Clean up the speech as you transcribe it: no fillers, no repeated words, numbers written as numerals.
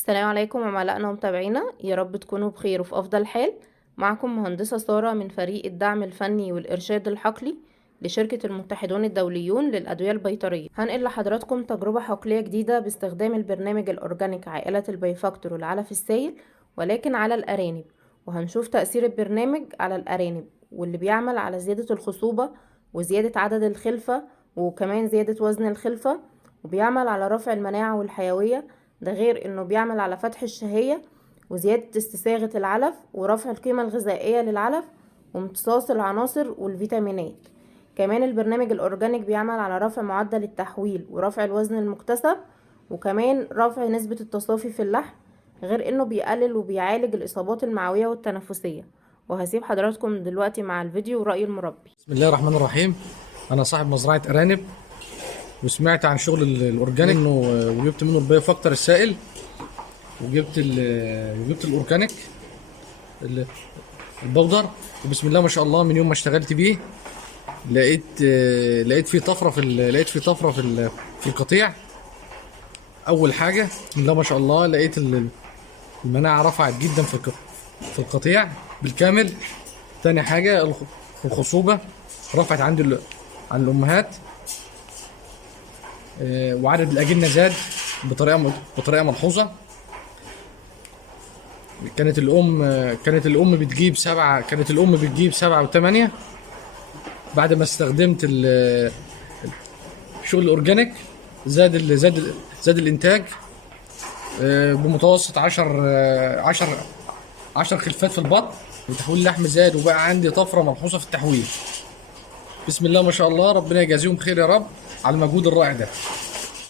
السلام عليكم عملائنا ومتابعينا، يا رب تكونوا بخير وفي أفضل حال. معكم مهندسة سارة من فريق الدعم الفني والإرشاد الحقلي لشركة المتحدون الدوليون للأدوية البيطرية. هنقل لحضراتكم تجربة حقلية جديدة باستخدام البرنامج الأورجانيك عائلة البيفاكتور والعلف السائل، ولكن على الأرانب. وهنشوف تأثير البرنامج على الأرانب واللي بيعمل على زيادة الخصوبة وزيادة عدد الخلفة وكمان زيادة وزن الخلفة، وبيعمل على رفع المناعة والحيوية. ده غير انه بيعمل على فتح الشهية وزيادة استساغة العلف ورفع القيمة الغذائية للعلف وامتصاص العناصر والفيتامينات. كمان البرنامج الأورجانيك بيعمل على رفع معدل التحويل ورفع الوزن المكتسب، وكمان رفع نسبة التصافي في اللحم، غير انه بيقلل وبيعالج الإصابات المعوية والتنفسية. وهسيب حضراتكم دلوقتي مع الفيديو ورأي المربي. بسم الله الرحمن الرحيم. انا صاحب مزرعه ارانب، وسمعت عن شغل الاورجانيك وجبت منه البيوفاكتور السائل، وجبت الاورجانيك البودر. وبسم الله ما شاء الله، من يوم ما اشتغلت بيه لقيت في طفره في القطيع. اول حاجه بسم الله ما شاء الله، لقيت المناعه رفعت جدا في القطيع بالكامل. تاني حاجه الخصوبه رفعت عن الامهات، وعدد الاجنه زاد بطريقه ملحوظه. كانت الام بتجيب سبعة وثمانية. بعد ما استخدمت الشغل الاورجانيك زاد الانتاج بمتوسط 10 خلفات في البطن، وتحويل اللحم زاد، وبقى عندي طفره ملحوظه في التحويل. بسم الله ما شاء الله، ربنا يجازيهم خير يا رب على المجهود الرائع ده.